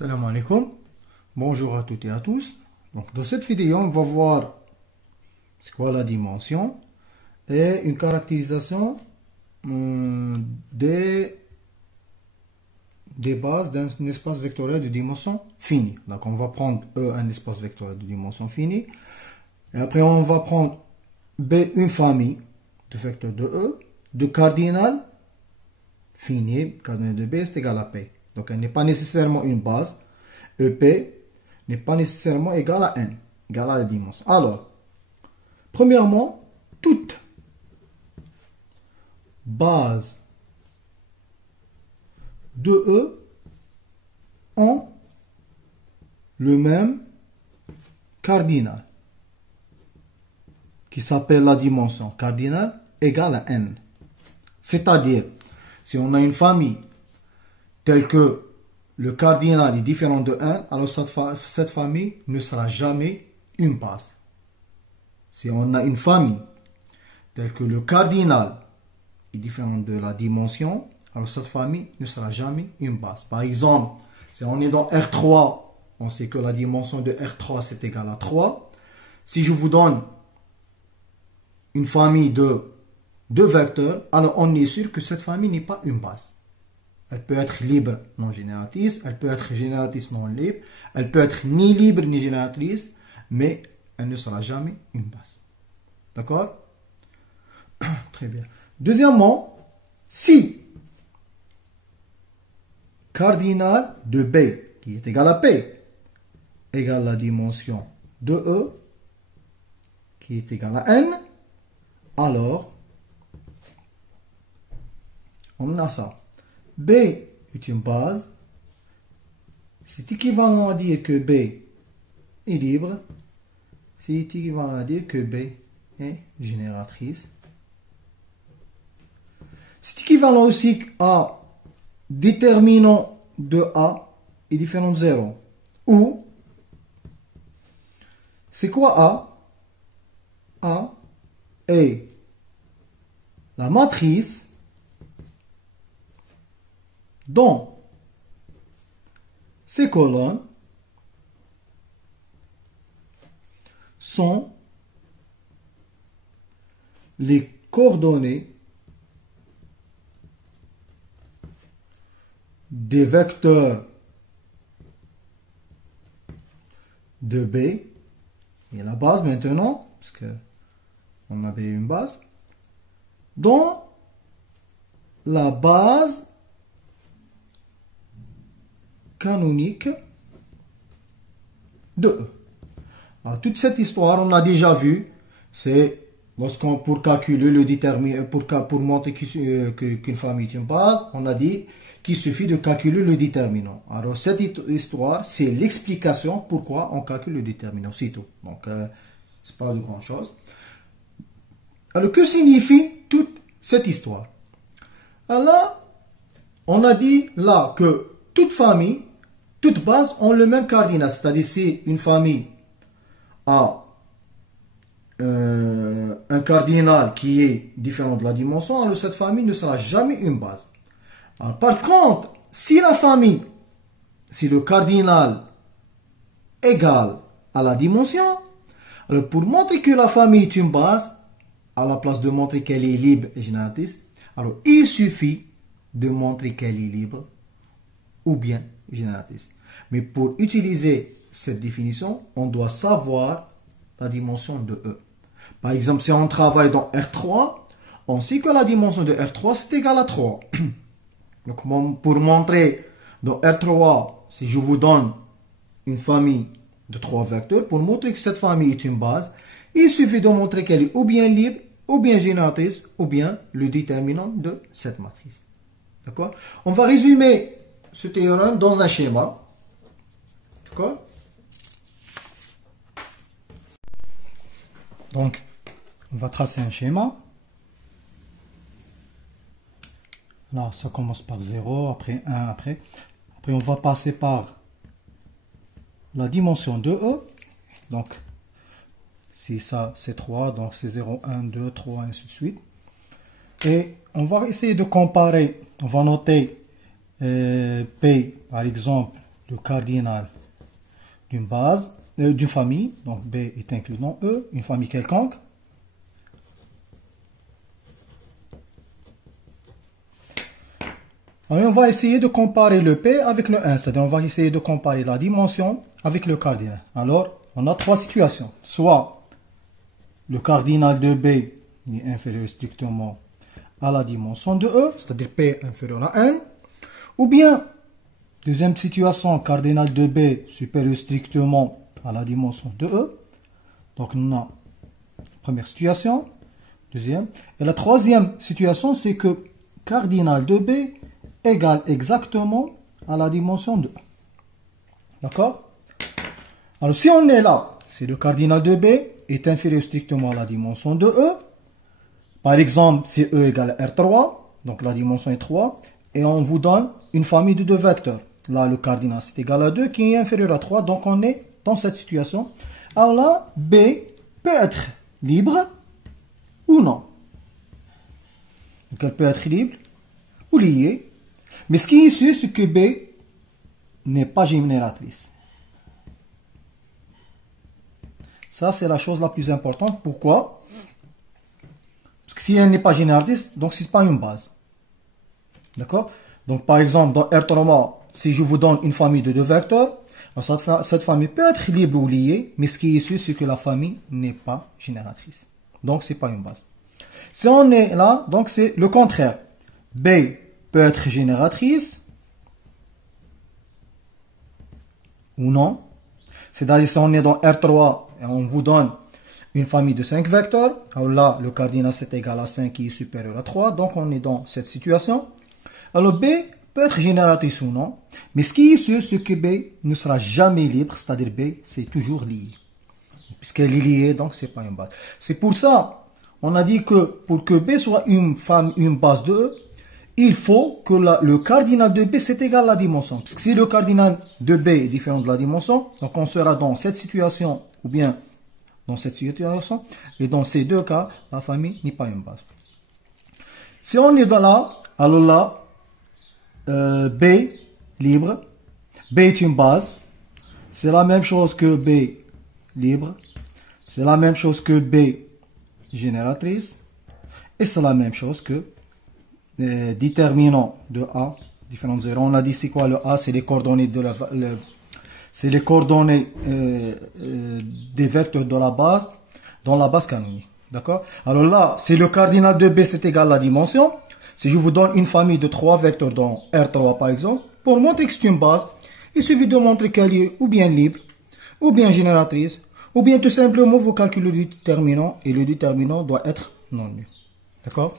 Salam alaikum, bonjour à toutes et à tous. Donc dans cette vidéo, on va voir c'est quoi la dimension et une caractérisation des bases d'un espace vectoriel de dimension finie. Donc on va prendre E un espace vectoriel de dimension finie et après on va prendre B une famille de vecteurs de E de cardinal fini, cardinal de B c'est égal à P. Donc elle n'est pas nécessairement une base. EP n'est pas nécessairement égal à n, égal à la dimension. Alors, premièrement, toute base de E ont le même cardinal qui s'appelle la dimension cardinal égale à n. C'est-à-dire, si on a une famille telle que le cardinal est différent de 1, alors cette famille ne sera jamais une base. Si on a une famille telle que le cardinal est différent de la dimension, alors cette famille ne sera jamais une base. Par exemple, si on est dans R3, on sait que la dimension de R3 c'est égal à 3. Si je vous donne une famille de deux vecteurs, alors on est sûr que cette famille n'est pas une base. Elle peut être libre, non génératrice. Elle peut être génératrice, non libre. Elle peut être ni libre, ni génératrice. Mais elle ne sera jamais une base. D'accord? Très bien. Deuxièmement, si cardinal de B, qui est égal à P, égale la dimension de E, qui est égal à N, alors, on a ça. B est une base, c'est équivalent à dire que B est libre, c'est équivalent à dire que B est génératrice. C'est équivalent aussi à déterminant de A est différent de 0. Ou, c'est quoi A? A est la matrice dont ces colonnes sont les coordonnées des vecteurs de B et la base maintenant, parce que on avait une base, dont la base canonique de E. Alors, toute cette histoire, on a déjà vu, c'est lorsqu'on, pour calculer le déterminant, pour montrer qu'une famille est une base, on a dit qu'il suffit de calculer le déterminant. Alors, cette histoire, c'est l'explication pourquoi on calcule le déterminant, c'est tout. Donc, c'est pas de grand chose. Alors, que signifie toute cette histoire? Alors, on a dit là que toute famille, toute base ont le même cardinal, c'est-à-dire si une famille a un cardinal qui est différent de la dimension, alors cette famille ne sera jamais une base. Alors, par contre, si la famille, si le cardinal égale à la dimension, alors pour montrer que la famille est une base, à la place de montrer qu'elle est libre et génératrice, alors il suffit de montrer qu'elle est libre ou bien génératrice. Mais pour utiliser cette définition, on doit savoir la dimension de E. Par exemple, si on travaille dans R3, on sait que la dimension de R3 c'est égal à 3. Donc pour montrer dans R3, si je vous donne une famille de 3 vecteurs, pour montrer que cette famille est une base, il suffit de montrer qu'elle est ou bien libre, ou bien génératrice, ou bien le déterminant de cette matrice. D'accord? On va résumer ce théorème dans un schéma. D'accord? Donc, on va tracer un schéma. Là, ça commence par 0, après 1, après. Après, on va passer par la dimension de E. Donc, si ça, c'est 3, donc c'est 0, 1, 2, 3, ainsi de suite. Et on va essayer de comparer. On va noter P, par exemple, le cardinal d'une base, d'une famille, donc B est inclus dans E, une famille quelconque. Et on va essayer de comparer le P avec le 1, c'est-à-dire on va essayer de comparer la dimension avec le cardinal. Alors, on a trois situations. Soit le cardinal de B est inférieur strictement à la dimension de E, c'est-à-dire P inférieur à 1, ou bien, deuxième situation, cardinal de B supérieur strictement à la dimension de E. Donc, on a première situation, deuxième. Et la troisième situation, c'est que cardinal de B égale exactement à la dimension de E. D'accord? Alors, si on est là, si le cardinal de B est inférieur strictement à la dimension de E, par exemple, si E égale R3, donc la dimension est 3, et on vous donne une famille de deux vecteurs. Là, le cardinal, c'est égal à 2, qui est inférieur à 3, donc on est dans cette situation. Alors là, B peut être libre ou non. Donc, elle peut être libre ou liée. Mais ce qui est sûr, c'est que B n'est pas génératrice. Ça, c'est la chose la plus importante. Pourquoi? Parce que si elle n'est pas génératrice, donc ce n'est pas une base. D'accord? Donc, par exemple, dans R3, si je vous donne une famille de deux vecteurs, cette famille peut être libre ou liée, mais ce qui est sûr, c'est que la famille n'est pas génératrice. Donc, ce n'est pas une base. Si on est là, donc c'est le contraire. B peut être génératrice ou non. C'est-à-dire si on est dans R3 et on vous donne une famille de 5 vecteurs, alors là, le cardinal c'est égal à 5 qui est supérieur à 3, donc on est dans cette situation. Alors B peut être génératrice ou non, mais ce qui est sûr, c'est que B ne sera jamais libre, c'est-à-dire B c'est toujours lié. Puisqu'elle est liée, donc c'est pas une base. C'est pour ça, on a dit que pour que B soit une base de E, il faut que le cardinal de B c'est égal à la dimension. Parce que si le cardinal de B est différent de la dimension, donc on sera dans cette situation ou bien dans cette situation. Et dans ces deux cas, la famille n'est pas une base. Si on est dans là, alors là, B libre, B est une base. C'est la même chose que B libre. C'est la même chose que B génératrice. Et c'est la même chose que déterminant de A, différent de 0. On a dit c'est quoi le A? C'est les coordonnées de c'est les coordonnées des vecteurs de la base dans la base canonique. D'accord? Alors là, si le cardinal de B c'est égal à la dimension, si je vous donne une famille de 3 vecteurs dans R3 par exemple, pour montrer que c'est une base, il suffit de montrer qu'elle est ou bien libre, ou bien génératrice, ou bien tout simplement vous calculez le déterminant et le déterminant doit être non nul. D'accord?